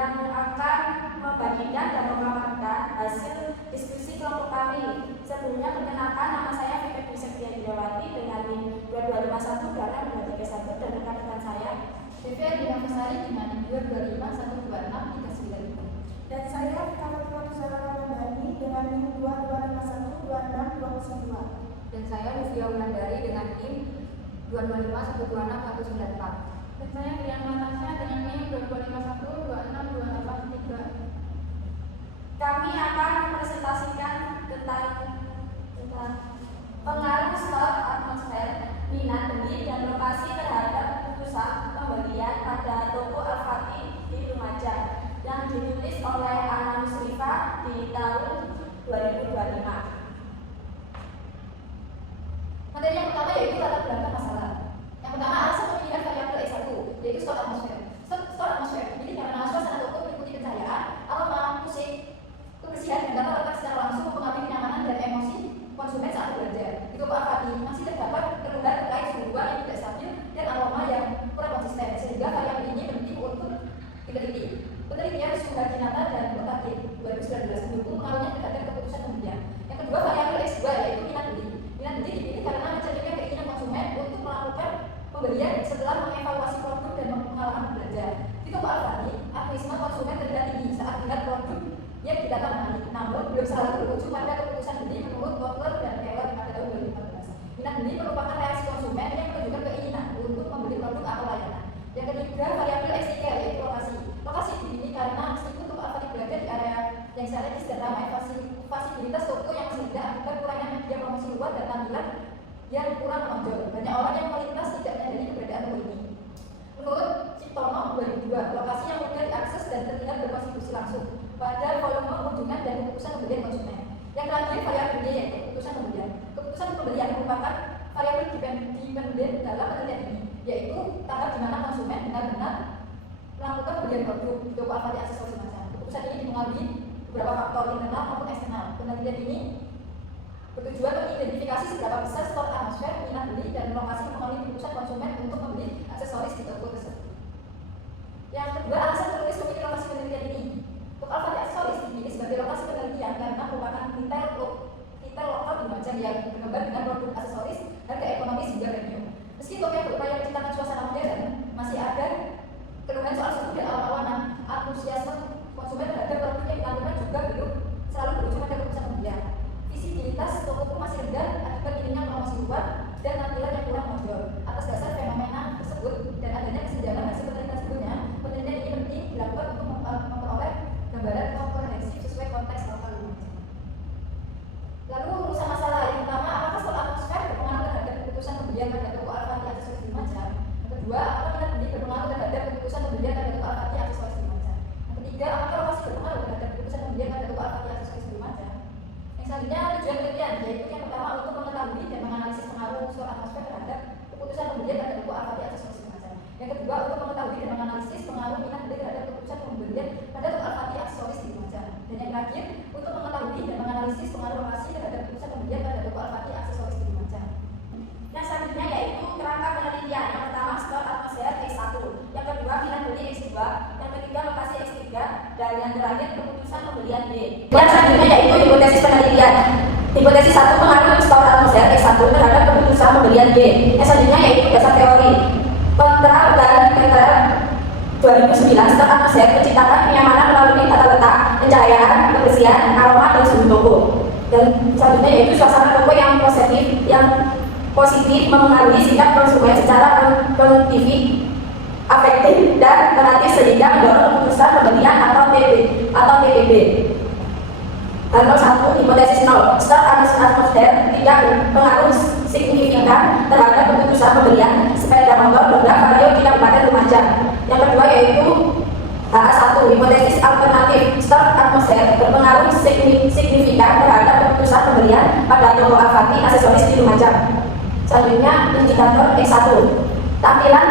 yang akan membagikan dan memaparkan hasil diskusi kelompok kami. Sebelumnya perkenalkan, nama saya Fikri Septiadiawati dengan NIM 2251 dan rekan-rekan saya Vivi Dinafasari dengan 225126395. Dan saya Kamarullah Ramadhani dengan NIM 22512622. Dan saya Lufia Wulandari dengan NIM 225126194. Dan saya Rian Natasha dengan NIM 225126283. Kami akan mempresentasikan tentang pengaruh stok atmosfer, minat beli, dan lokasi terhadap keputusan pembelian pada toko Al-Fatih di Lumajang yang ditulis oleh Ana Musrifah di tahun 2025. Materi yang pertama yaitu latar belakang masalah. Yang pertama, alasan pemilihan variabel X1 yaitu stok atmosfer. Stok atmosfer ini karena suasana toko meliputi pencahayaan, aroma, musik, kebersihan, dan dapat letak secara langsung mempengaruhi kenyamanan dan emosi konsumen saat belanja. Di toko Al-Fatih masih terdapat keluhan terkait suhu ruang yang tidak stabil dan aroma yang kurang konsisten, sehingga variabel ini penting untuk diteliti. Penelitian Suharginata dan Mutakin 2019 mendukung pengaruhnya terhadap keputusan pembelian. Yang kedua, variabel X2 yaitu minat beli. Minat beli dipilih karena mencerminkan keinginan konsumen untuk melakukan pembelian setelah mengevaluasi produk dan pengalaman belanja. Di toko Al-Fatih, aktivisme konsumen terlihat tinggi saat melihat produk yang didata menarik, namun belum selalu berujung pada keputusan beli menurut Kotler dan Taylor pada tahun 2014. Minat beli merupakan reaksi konsumen yang menunjukkan keinginan untuk membeli produk atau layanan. Yang ketiga, variabel X3 yaitu lokasi. Lokasi dipilih karena meskipun toko Al-Fatih berada di area yang strategis dan ramai, fasilitas toko yang masih rendah akibat kurangnya media promosi luar dan tampilan yang kurang menonjol. Banyak orang yang melintas tidak menyadari keberadaan toko ini. Menurut Ciptono 2002, lokasi yang mudah diakses dan terlihat berkontribusi langsung pada volume kunjungan dan keputusan pembelian konsumen. Yang terakhir, variabel Y yaitu keputusan pembelian. Keputusan pembelian merupakan variabel dependen dalam penelitian ini, yaitu tahap di mana konsumen benar-benar melakukan pembelian produk di toko Al-Fatih aksesoris macam. Keputusan ini dipengaruhi beberapa faktor internal maupun eksternal. Penelitian ini bertujuan mengidentifikasi seberapa besar stok atmosfer, minat beli, dan lokasi mempengaruhi keputusan konsumen untuk membeli aksesoris di toko tersebut. Yang kedua, alasan penulis memilih lokasi penelitian ini. Toko Al-Fatih aksesoris dipilih sebagai lokasi penelitian karena merupakan retail lokal di Lumajang yang berkembang dengan produk aksesoris harga ekonomis hingga premium. Meski toko yang berupaya menciptakan suasana modern, masih ada keluhan soal suhu dan awan-awanan. Antusiasme konsumen terhadap produk yang ditampilkan juga belum selalu berujung pada keputusan pembelian. Visibilitas toko pun masih rendah akibat minimnya promosi luar dan tampilan yang kurang menonjol. Atas dasar fenomena tersebut dan adanya kesenjangan hasil penelitian sebelumnya, penelitian ini penting dilakukan untuk memperoleh gambaran komprehensif sesuai konteks lokal Lumajang. Lalu urusan masalah yang pertama, apakah stok atmosfer berpengaruh terhadap keputusan pembelian pada toko Al-Fatih aksesoris di Lumajang? Yang kedua, apakah minat beli berpengaruh terhadap keputusan pembelian pada toko Al-Fatih aksesoris di Lumajang? Yang ketiga, apakah lokasi berpengaruh terhadap keputusan pembelian pada toko Al-Fatih aksesoris di Lumajang? Yang selanjutnya, tujuan penelitian, yaitu yang pertama untuk mengetahui dan menganalisis pengaruh unsur atmosfer terhadap keputusan pembelian pada toko Al-Fatih aksesoris di Lumajang. Yang kedua, untuk mengetahui dan menganalisis pengaruh minat beli terhadap keputusan pembelian pada toko Al-Fatih aksesoris di Lumajang. Dan yang terakhir, untuk mengetahui dan menganalisis pengaruh lokasi terhadap keputusan pembelian pada toko Al-Fatih aksesoris di Lumajang. Yang selanjutnya yaitu kerangka penelitian. Yang pertama, stok atmosfer X1, yang kedua, minat beli X2, yang ketiga, lokasi X3, dan yang terakhir, keputusan pembelian B. Yang selanjutnya yaitu hipotesis penelitian. Hipotesis 1, pengaruh stok atmosfer X1 terhadap keputusan pembelian B. Yang selanjutnya yaitu dasar teori. Kontral dan Peter 2009, stok atmosfer menciptakan kenyamanan melalui tata letak, pencahayaan, kebersihan, aroma, dan suhu toko. Dan selanjutnya yaitu suasana toko yang positif mempengaruhi sikap konsumen secara kognitif, afektif, dan relatif sehingga mendorong keputusan pembelian atau TPB. Dan nomor 1, hipotesis 0, stok atmosfer tidak berpengaruh signifikan terhadap keputusan pembelian sepeda motor Honda Vario di Kabupaten Lumajang. Yang kedua yaitu HA1, hipotesis alternatif, stok atmosfer berpengaruh signifikan terhadap keputusan pembelian pada toko Al-Fatih aksesoris di Lumajang. Selanjutnya, indikator X1, tampilan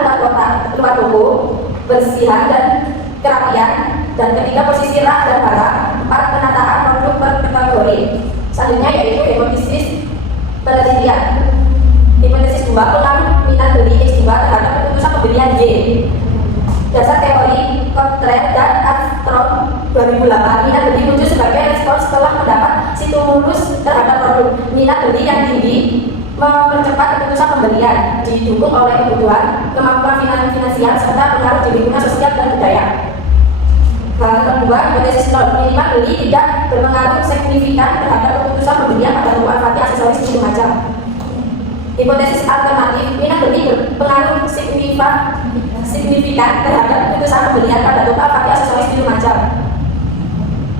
luar toko, bersihan dan kerapian, dan ketiga, posisi rak dan barang, 4, penataan produk per kategori. Selanjutnya yaitu hipotesis penelitian. Hipotesis 2, pengaruh minat beli X2 terhadap keputusan pembelian Y. Dasar teori Kotler dan Armstrong 2008, minat beli muncul sebagai respons setelah mendapat stimulus terhadap produk. Minat beli yang tinggi mempercepat keputusan pembelian, didukung oleh kebutuhan, kemampuan finansial, serta pengaruh di lingkungan sosial dan budaya. Hal kedua, hipotesis nol, minimal beli tidak berpengaruh signifikan terhadap keputusan pembelian pada toko Al-Fatih aksesoris di macam. Hipotesis alternatif, minat beli berpengaruh signifikan terhadap keputusan pembelian pada toko Al-Fatih aksesoris di macam.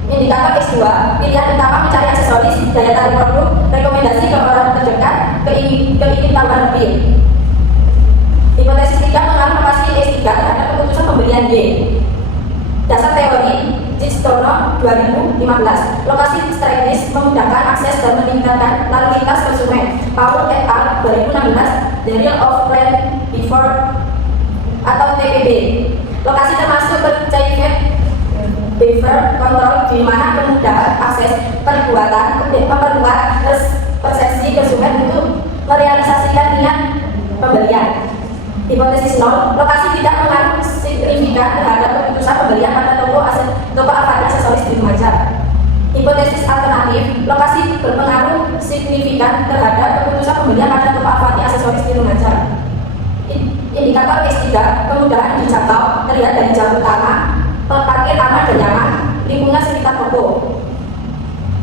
Indikator X2, pilihan utama mencari aksesoris, daya tarik produk, rekomendasi ke orang terdekat, keingin tahuan lebih. Hipotesis 3, pengaruh lokasi X3 terhadap keputusan pembelian Y. Dasar teori Jistono 2015, lokasi strategis memudahkan akses dan meningkatkan lalu lintas konsumen. Paul et al. 2016, The Real of Plan Before atau TPB. Lokasi termasuk private behavior control, di mana kemudahan akses memperkuat persepsi konsumen untuk merealisasikan niat pembelian. Hipotesis 0, lokasi tidak mengaruh signifikan terhadap keputusan pembelian pada toko Al-Fatih aksesoris di Lumajang. Hipotesis alternatif, lokasi berpengaruh signifikan terhadap keputusan pembelian pada toko Al-Fatih aksesoris di Lumajang. Indikator X3, kemudahan dijangkau, terlihat dari jam utama, parkir aman dan nyaman, lingkungan sekitar toko.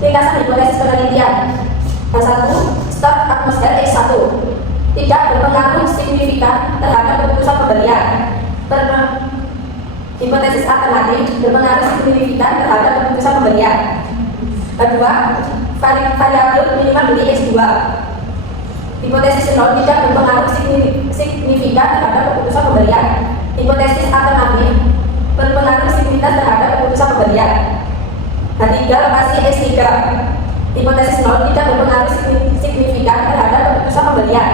Ringkasan hipotesis penelitian. H1, start atmosfer X1, tidak berpengaruh signifikan terhadap keputusan pembelian. Hipotesis alternatif, berpengaruh signifikan terhadap keputusan pembelian. Kedua, variabel minimal beli X2. Hipotesis 0, tidak berpengaruh signifikan terhadap keputusan pembelian. Hipotesis alternatif, berpengaruh signifikan terhadap keputusan pembelian. H3, lokasi X3. Hipotesis 0, tidak berpengaruh signifikan terhadap keputusan pembelian.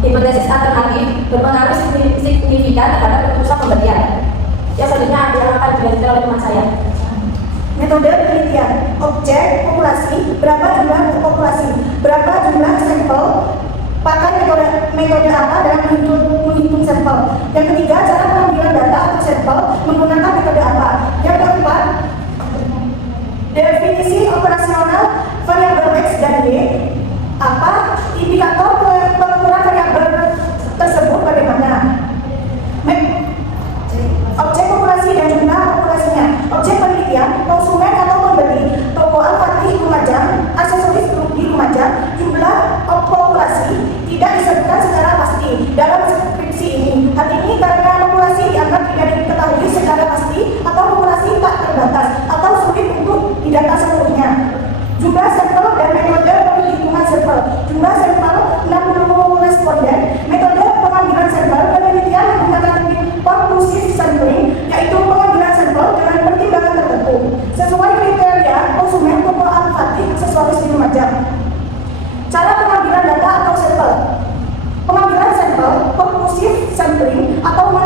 Hipotesis alternatif, berpengaruh signifikan terhadap keputusan pembelian. Yang selanjutnya yang akan dilanjutkan oleh teman saya. Metode penelitian, objek, populasi, berapa jumlah populasi, berapa jumlah sampel, pakai metode apa dalam menghitung sampel. Yang ketiga, cara pengambilan data atau sampel menggunakan metode apa. Yang keempat, definisi operasional variabel X dan Y, apa indikator pengukuran variabel tersebut bagaimana. Objek populasi dan jumlah populasinya. Objek penelitian, konsumen atau pembeli, toko Al-Fatih Lumajang, aksesoris di Lumajang. Jumlah populasi tidak disebutkan secara pasti dalam deskripsi ini. Hal ini karena populasi dianggap tidak diketahui secara pasti atau populasi tak terbatas atau sulit untuk didata seluruhnya. Jumlah sampel dan metode penghitungan sampel. Jumlah sampel 60 responden. Metode pengambilan sampel penelitian menggunakan teknik conclusive sampling, yaitu pengambilan sampel dengan pertimbangan tertentu sesuai kriteria konsumen toko Al-Fatih aksesoris di Lumajang. Cara pengambilan data atau sampel. Pengambilan sampel conclusive sampling atau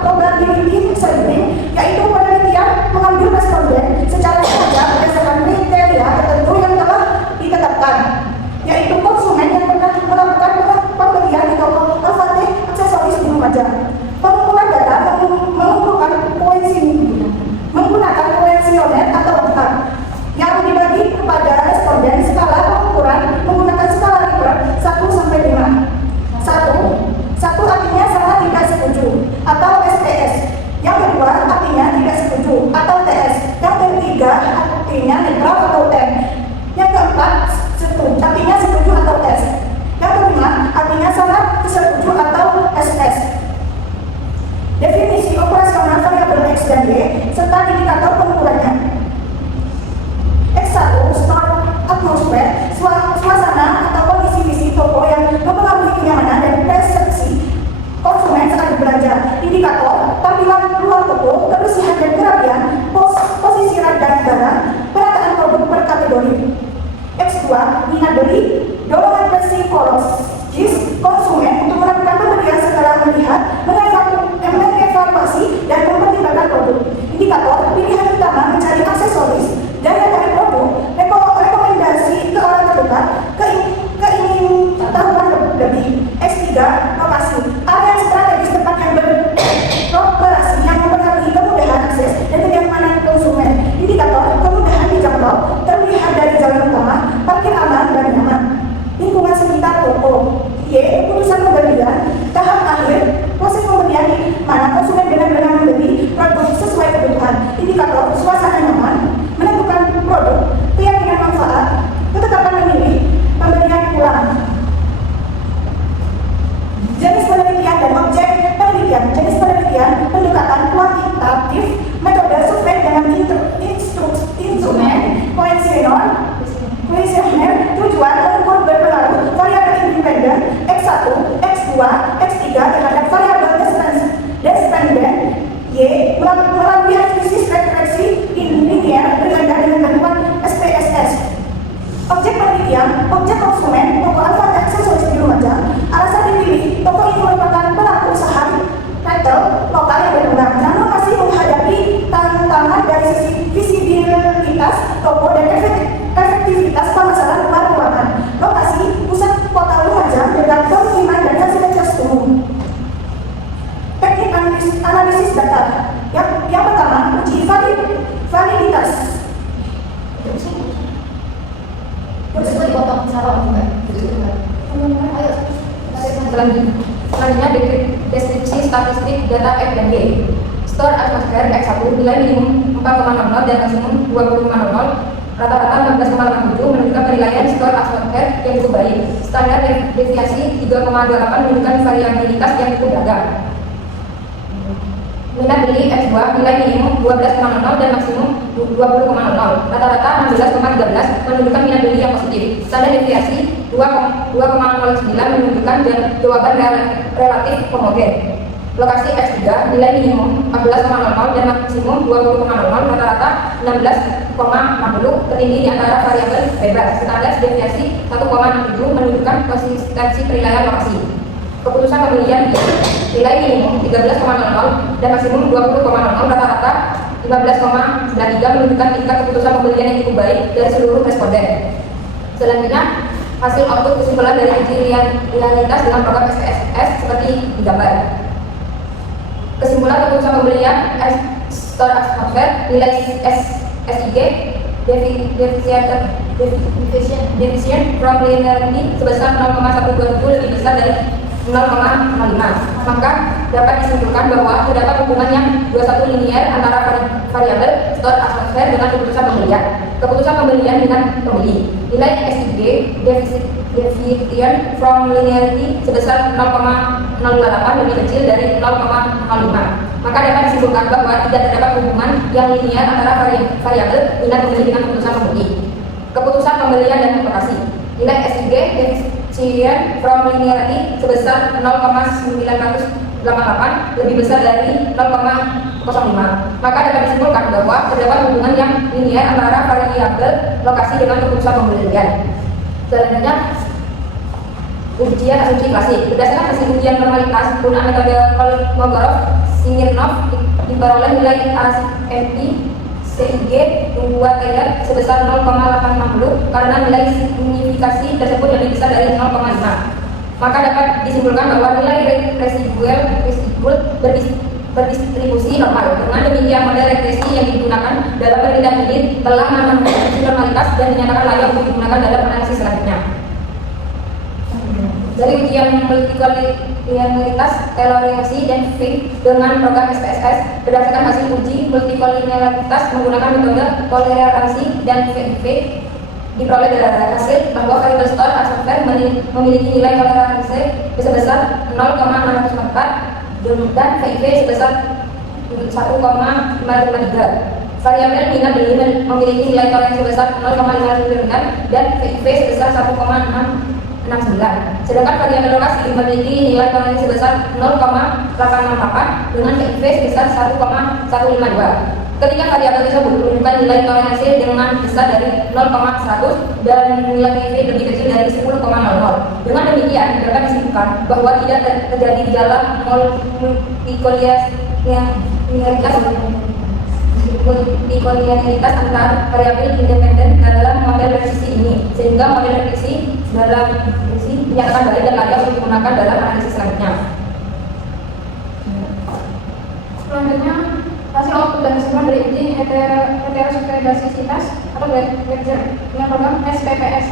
probability sampling, yaitu penelitian mengambil responden secara sengaja berdasarkan kriteria tertentu yang telah ditetapkan, yaitu konsumen yang pernah melakukan pembelian di toko Al-Fatih aksesoris di Lumajang. Pengumpulan data menggunakan kuesioner atau angka yang dibagi kepada responden. Skala pengukuran menggunakan skala Likert 1 sampai 5. 1 artinya sangat tidak setuju atau STS. Yang kedua artinya tidak setuju atau TS. Yang ketiga artinya netral atau N. Yang keempat artinya setuju atau S. Yang kelima artinya sangat setuju atau SS. Definisi operasional variabel X dan Y serta indikator pengukurannya. X1, start atmosfer, suasana atau kondisi fisik toko yang mempengaruhi kenyamanan dan persepsi konsumen saat berbelanja. Indikator tampilan luar toko, kebersihan dan kerapian, posisi dan barang, perataan produk per kategori. X2, minat beli, dorongan psikologis konsumen untuk melakukan pembelian setelah melihat, mengevaluasi dan mempertimbangkan produk. Indikator pilihan utama mencari aksesoris, daya tarik produk, rekomendasi ke orang terdekat, keingin tahuan lebih. X3, lokasi, area strategis tempat yang Objek penelitian, objek konsumen, toko alat dan aksesoris di Lumajang. Alasan dipilih, toko ini merupakan pelaku usaha retail lokal yang berkembang. Namun masih menghadapi tantangan dari sisi visibilitas toko dan efektivitas pemasaran luar ruangan. Lokasi pusat kota Lumajang dengan pemukiman dan fasilitas umum. Teknik analisis data. Yang pertama, uji validitas. Terus itu dipotong salah juga. Ayo. Selanjutnya deskripsi statistik data F dan G. Store atmosfer X1 nilai minimum 4,00 dan maksimum 20,00. Rata-rata 16,87 menunjukkan penilaian store atmosfer yang cukup baik. Standar deviasi 3,28 menunjukkan variabilitas yang cukup beragam. Minat beli X2 nilai minimum 12,00 dan maksimum 20,00. Rata-rata 16,13 menunjukkan minat beli yang positif. Standar deviasi 2,09 menunjukkan jawaban relatif homogen. Lokasi X3 nilai minimum 14,00 dan maksimum 20,00. Rata-rata 16,60 tertinggi di antara variabel bebas. Standar deviasi 1,67 menunjukkan konsistensi penilaian lokasi. Keputusan pembelian nilai minimum 13,00 dan maksimum 20,00. Rata-rata 15,93 menunjukkan tingkat keputusan pembelian yang cukup baik dari seluruh responden. Selanjutnya, hasil output kesimpulan dari uji realitas dalam program SPSS seperti digambar. Kesimpulan keputusan pembelian store atmosfer nilai SIG deficient from linearity sebesar 0,127 lebih besar dari 0,05. Maka dapat disimpulkan bahwa terdapat hubungan yang 21 linier antara variabel store atmosfer dengan keputusan pembelian. Keputusan pembelian minat pembeli. Nilai SIG deficient from linearity sebesar 0,088 lebih kecil dari 0,05. Maka dapat disimpulkan bahwa tidak terdapat hubungan yang linier antara variabel minat pembeli dengan keputusan pembeli. Keputusan pembelian dan lokasi. Nilai SIG deficient from linearity sebesar 0,988 lebih besar dari 0,05. Maka dapat disimpulkan bahwa terdapat hubungan yang linier antara variabel lokasi dengan keputusan pembelian. Selanjutnya, ujian asumsi klasik. Berdasarkan hasil ujian normalitas penggunaan metode Kolmogorov-Smirnov diperoleh nilai ASMI CIG dua Taylor sebesar 0,860 karena nilai signifikasi tersebut lebih besar dari 0,5. Maka dapat disimpulkan bahwa nilai residual berdistribusi normal. Dengan demikian, model regresi yang digunakan dalam penelitian ini telah memenuhi normalitas dan dinyatakan layak untuk digunakan dalam analisis selanjutnya. Dari ujian multikolinearitas, Tayloriasi, dan Fick dengan program SPSS berdasarkan hasil uji multikolinearitas menggunakan metode toleransi dan Fick diperoleh dari hasil bahwa variabel store atmosfer memiliki nilai toleransi sebesar 0,604 dan PIV sebesar 1,553. Variabel minat beli memiliki nilai toleransi sebesar 0,559 dan PIV sebesar 1,669. Sedangkan variabel lokasi memiliki nilai toleransi sebesar 0,868 dengan PIV sebesar 1,152. Ketika variabel tersebut menunjukkan nilai toleransi dengan besar dari 0,100 dan nilai PIV lebih kecil dari 10,00. Dengan demikian, dapat disimpulkan bahwa tidak terjadi gejala multikolinearitas antar variabel independen dalam model regresi ini, sehingga model regresi dalam regresi dinyatakan baik dan layak untuk digunakan dalam analisis selanjutnya. Selanjutnya, hasil output dan kesimpulan dari uji heteroskredasitas atau Berger dengan program SPSS.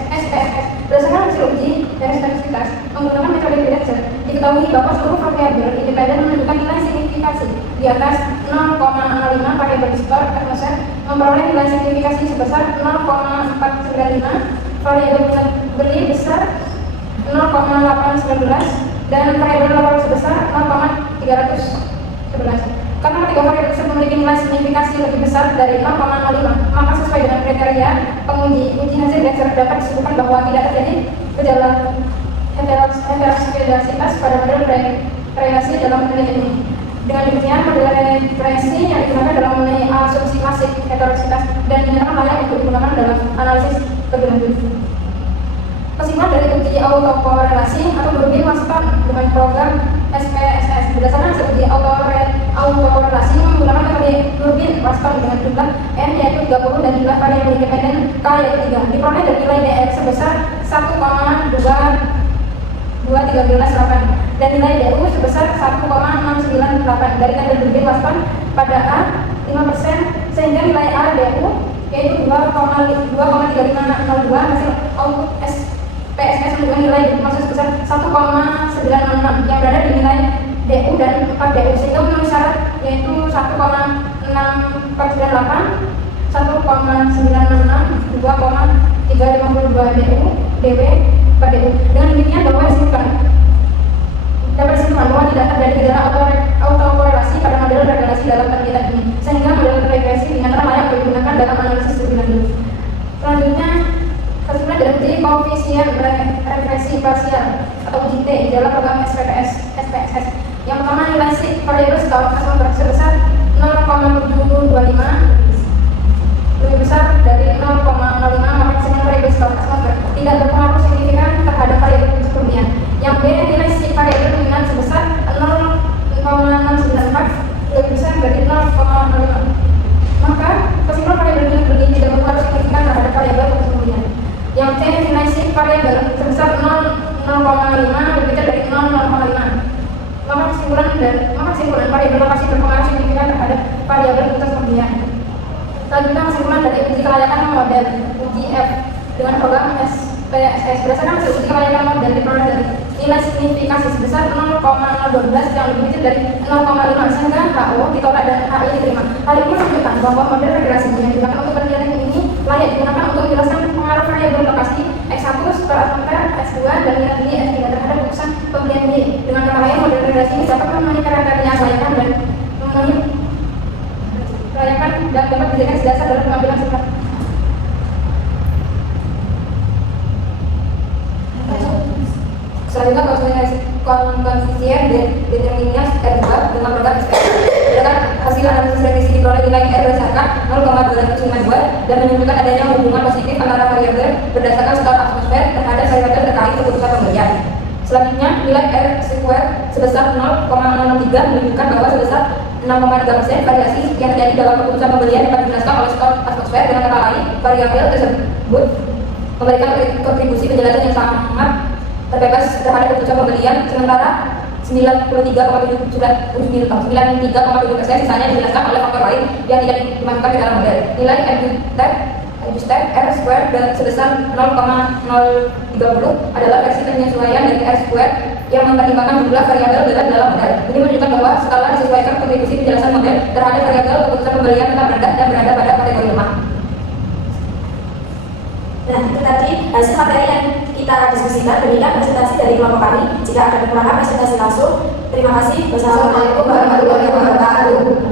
Berdasarkan hasil uji heteroskredasitas menggunakan metode Berger, diketahui bahwa seluruh variabel independen menunjukkan nilai signifikasi di atas 0,05. Variabel store atmosfer memperoleh nilai signifikasi sebesar 0,495, variabel minat beli besar 0,819 dan variabel lokal sebesar 0,311. Karena ketiga variabel tersebut memiliki nilai signifikasi lebih besar dari 0,05, maka sesuai dengan kriteria penguji uji hasil Berger dapat disebutkan bahwa tidak terjadi gejala heteroskredasitas pada model regresi dalam penelitian ini. Dengan demikian, model regresi yang digunakan dalam memenuhi asumsi klasik heterositas dan dinyatakan layak untuk digunakan dalam analisis lebih lanjut. uji autokorelasi atau berubi masukan dengan program SPSS. Berdasarkan hasil uji autokorelasi menggunakan metode berubi masukan dengan jumlah N yaitu 30 dan jumlah variabel independen K yaitu 3. Diperoleh dari nilai DX sebesar 1,23138 dan nilai DU sebesar 1,698 dari tanda berbeda masukan pada A 5% sehingga nilai A DU yaitu 2,3502 hasil output SPSS menunjukkan nilai DU masuk sebesar 1,966 yang berada di nilai DU dan 4 DU sehingga memenuhi syarat yaitu 1,6498 1,966 2,352 DU DW per DU. Dengan demikian dapat disimpulkan bahwa tidak terjadi gejala autokorelasi pada model regresi dalam penelitian ini, sehingga model regresi dinyatakan layak digunakan dalam analisis lebih lanjut. Selanjutnya, kesimpulan dari uji koefisien regresi parsial atau uji T di dalam program SPSS. Yang pertama, nilai sig variabel skala Kasmonberg sebesar 0,725 lebih besar dari 0,05, maka kesimpulan variabel skala Kasmonberg tidak berpengaruh signifikan terhadap variabel kemudian. Yang B, nilai sig variabel dominan sebesar 0,694 lebih besar dari 0,05, maka kesimpulan variabel begini tidak berpengaruh signifikan terhadap variabel kemudian. Yang C, nilai sig variabel sebesar 0,5 lebih kecil dari 0,5, maka kesimpulan variabel lokasi berpengaruh signifikan terhadap variabel kemudian. Selanjutnya, kesimpulan dari uji kelayakan model uji F dengan program SPSS. Berdasarkan hasil uji kelayakan model diperoleh dari nilai signifikasi sebesar 0,012 yang lebih kecil dari 0,5 sehingga HO ditolak dan HI diterima. Hal ini menunjukkan bahwa model regresi yang digunakan untuk penelitian ini layak digunakan untuk menjelaskan pengaruh variabel lokasi X1 atmosfer, X2 dan nilai ini X3 terhadap keputusan pembelian Y. Dengan kata lain, model regresi ini dapat memenuhi kriteria kelayakan dan memenuhi kelayakan dan dapat dijadikan dasar dalam pengambilan sikap. Selanjutnya, koefisien determinis R2 dengan program SPSS. Berdasarkan hasil analisis regresi diperoleh nilai R berdasarkan 0,252 dan menunjukkan adanya hubungan positif antara variabel berdasarkan skala atmosfer terhadap variabel terkait keputusan pembelian. Selanjutnya, nilai R square sebesar 0,063 menunjukkan bahwa sebesar 6,3% variasi yang terjadi dalam keputusan pembelian dapat dijelaskan oleh skala atmosfer. Dengan kata lain, variabel tersebut memberikan kontribusi penjelasan yang sangat terbebas terhadap keputusan pembelian, sementara 93,7% sisanya dijelaskan oleh faktor lain yang tidak dimasukkan ke dalam model. Nilai adjusted R square dan sebesar 0,030 adalah versi penyesuaian dari R square yang mempertimbangkan jumlah variabel bebas dalam model. Ini menunjukkan bahwa skala disesuaikan kontribusi penjelasan model terhadap variabel keputusan pembelian tetap rendah dan berada pada kategori lemah. Nah, itu tadi hasil materi yang kita diskusikan. Demikian presentasi dari kelompok kami. Jika ada kekurangan presentasi langsung, terima kasih. Wassalamualaikum warahmatullahi wabarakatuh.